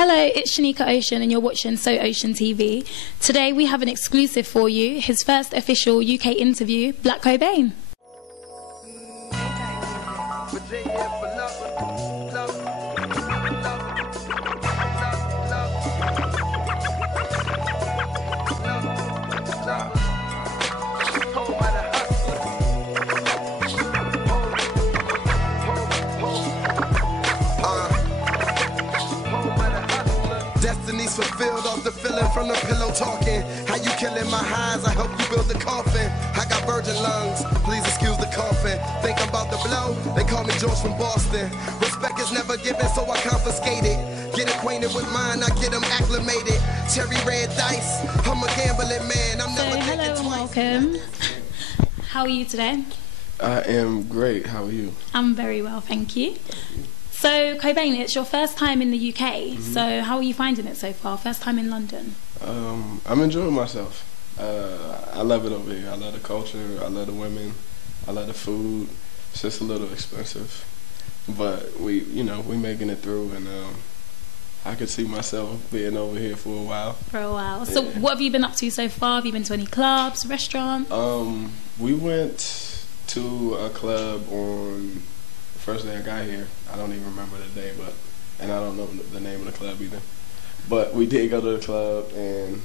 Hello, it's Shanika Ocean and you're watching SoOcean TV. Today we have an exclusive for you, his first official UK interview, Black Cobain. Destiny's fulfilled off the feeling from the pillow talking. How you killing my highs, I help you build the coffin. I got virgin lungs, please excuse the coughing. Think I'm about to blow, they call me George from Boston. Respect is never given, so I confiscate it. Get acquainted with mine, I get them acclimated. Cherry red dice, I'm a gambling man. I'm never thinking twice. Hello and welcome. How are you today? I am great, how are you? I'm very well, thank you. So, Cobain, it's your first time in the UK, so how are you finding it so far? First time in London? I'm enjoying myself. I love it over here. I love the culture, I love the women, I love the food. It's just a little expensive, but we making it through, and I could see myself being over here for a while. For a while. So, what have you been up to so far? Have you been to any clubs, restaurants? We went to a club on first day I got here. I don't even remember the day, and I don't know the name of the club either. But we did go to the club, and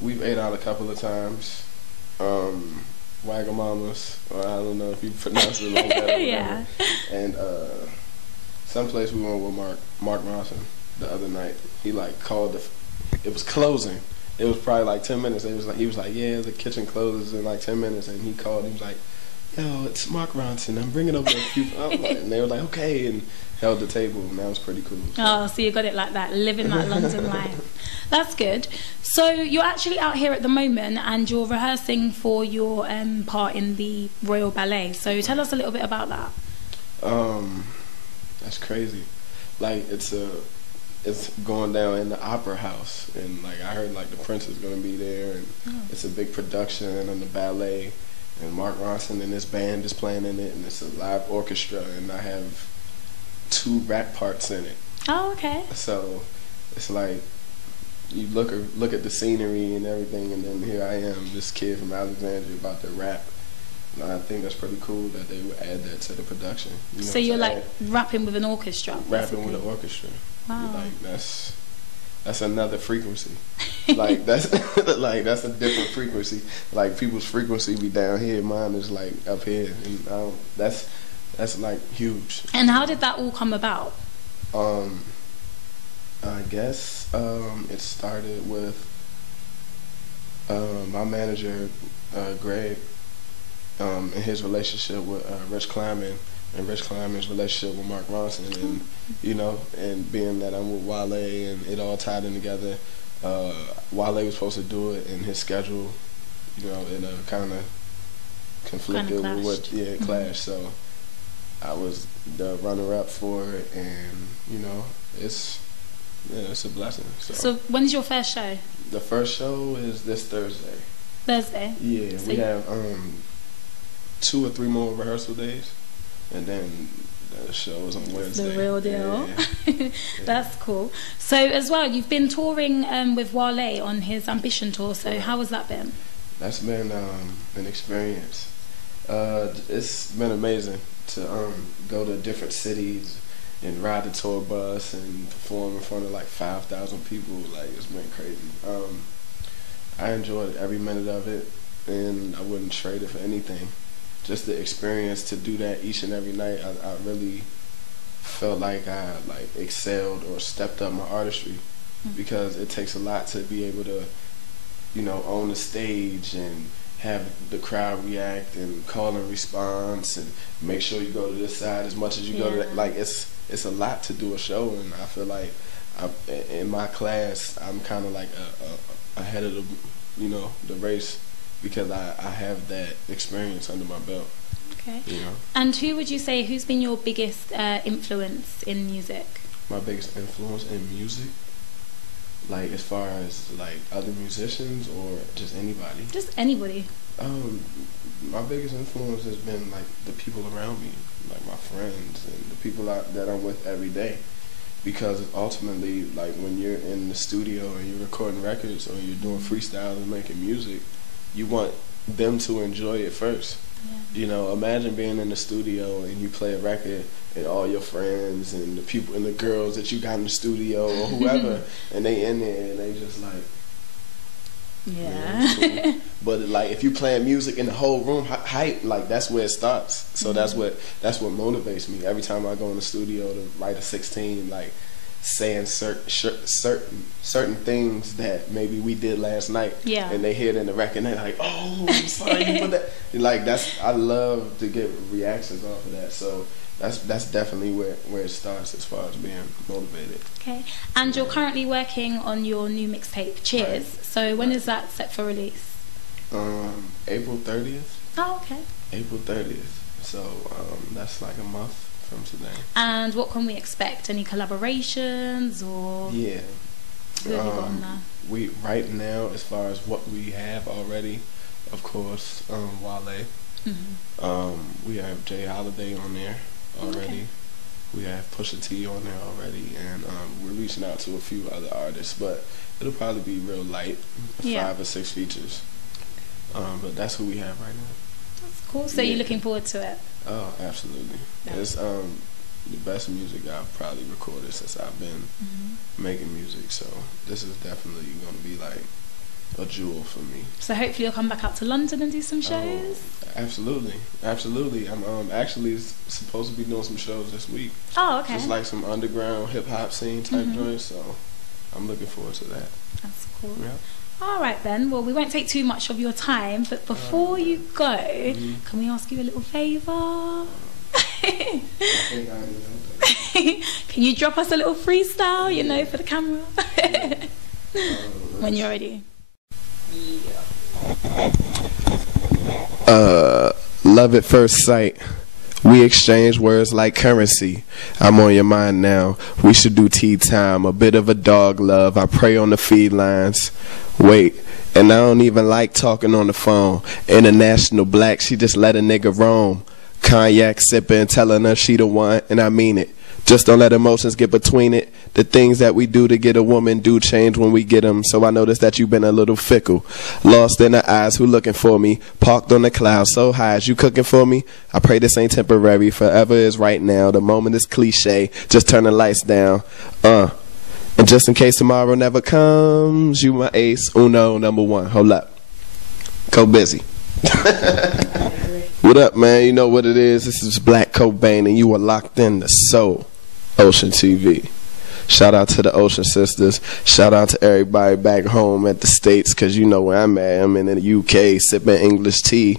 we've ate out a couple of times. Wagamamas, or I don't know if you pronounce it like that. Yeah. And someplace we went with Mark Ronson the other night. He called it was closing. It was probably like 10 minutes. He was like, yeah, the kitchen closes in like 10 minutes, and he called. He was like, yo, it's Mark Ronson. I'm bringing over a few. And they were like, okay, and held the table, and that was pretty cool. So you got it like that, living that London life. That's good. So you're actually out here at the moment, and you're rehearsing for your part in the Royal Ballet. So tell us a little bit about that. That's crazy. It's going down in the Opera House, and I heard the Prince is going to be there, and it's a big production, and the ballet. And Mark Ronson and his band is playing in it, and it's a live orchestra, and I have 2 rap parts in it. Oh, okay. So it's like you look at the scenery and everything, and then here I am, this kid from Alexandria about to rap. And I think that's pretty cool that they would add that to the production. So you're rapping with an orchestra? Rapping with an orchestra. Wow. That's another frequency. That's a different frequency. People's frequency be down here, mine is up here, and that's huge. And how did that all come about? I guess it started with my manager, Greg, and his relationship with Rich Kleiman. And Rich Kleiman's relationship with Mark Ronson, and and being that I'm with Wale, and it all tied in together. Wale was supposed to do it, and his schedule, it kind of conflicted with what, it clashed. So I was the runner-up for it, and it's a blessing. So when's your first show? The first show is this Thursday. Thursday. Yeah, so we have 2 or 3 more rehearsal days. And then the show is on Wednesday. The real deal. Yeah. That's cool. So as well, you've been touring with Wale on his Ambition tour. So how has that been? That's been an experience. It's been amazing to go to different cities and ride the tour bus and perform in front of 5,000 people. It's been crazy. I enjoyed every minute of it, and I wouldn't trade it for anything. Just the experience to do that each and every night, I really felt like I excelled or stepped up my artistry, because it takes a lot to be able to, own the stage and have the crowd react and call and response and make sure you go to this side as much as you go to that. It's a lot to do a show, and I feel like in my class I'm kind of ahead of the race, because I have that experience under my belt. Okay. And who's been your biggest influence in music? My biggest influence in music? As far as other musicians, or just anybody? Just anybody. My biggest influence has been the people around me, my friends and the people that I'm with every day. because ultimately, like when you're in the studio and you're recording records or you're doing freestyle and making music, you want them to enjoy it first. Yeah. You know, imagine being in the studio and you play a record and all your friends and the people and the girls that you got in the studio or whoever, and they in there and they just like, yeah. You know, cool. But like if you playing music in the whole room hype, like that's where it starts. So that's what motivates me every time I go in the studio to write a 16, like saying certain things that maybe we did last night, and they hear it in the record and they're like, oh, I'm sorry you put that. Like I love to get reactions off of that. So that's definitely where it starts as far as being motivated. Okay, and you're currently working on your new mixtape, Cheers. Right. So when is that set for release? April 30th. Oh, okay. April 30th. So that's like a month from today. And what can we expect? Any collaborations or? Yeah. Who have you got on there? We right now, as far as what we have already, of course, Wale. We have Jay Holiday on there already. Okay. We have Pusha T on there already, and we're reaching out to a few other artists, but it'll probably be real light, 5 or 6 features. But that's who we have right now. That's cool. So you're looking forward to it? Oh, absolutely. Yeah. It's the best music I've probably recorded since I've been making music. So this is definitely going to be like a jewel for me. So hopefully you'll come back out to London and do some shows? Absolutely. I'm actually supposed to be doing some shows this week. Oh, okay. Just like some underground hip-hop scene type joints, so I'm looking forward to that. That's cool. Yeah. All right then, well we won't take too much of your time, but before you go, can we ask you a little favour? Can you drop us a little freestyle, you know, for the camera? When you're ready. Love at first sight. We exchange words like currency. I'm on your mind now. We should do tea time. A bit of a dog love. I prey on the felines. Wait, and I don't even like talking on the phone. International black, she just let a nigga roam. Cognac sipping, telling her she the one, and I mean it. Just don't let emotions get between it. The things that we do to get a woman do change when we get them. So I noticed that you've been a little fickle. Lost in the eyes, who looking for me? Parked on the clouds, so high. Is you cooking for me? I pray this ain't temporary. Forever is right now. The moment is cliche. Just turn the lights down. And just in case tomorrow never comes, you my ace, uno, number one. Hold up. Go busy. What up, man? You know what it is. This is Black Cobain, and you are locked in to SoOcean TV. Shout out to the Ocean Sisters. Shout out to everybody back home at the States, because you know where I'm at. I'm in the UK sipping English tea.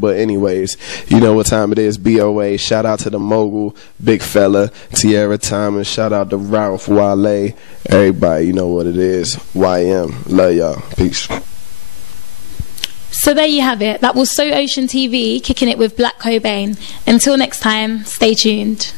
But anyways, you know what time it is. BOA. Shout out to the mogul, Big Fella, Tierra Thomas. Shout out to Ralph, Wale. Everybody, you know what it is. YM. Love y'all. Peace. So there you have it. That was SoOcean TV, kicking it with Black Cobain. Until next time, stay tuned.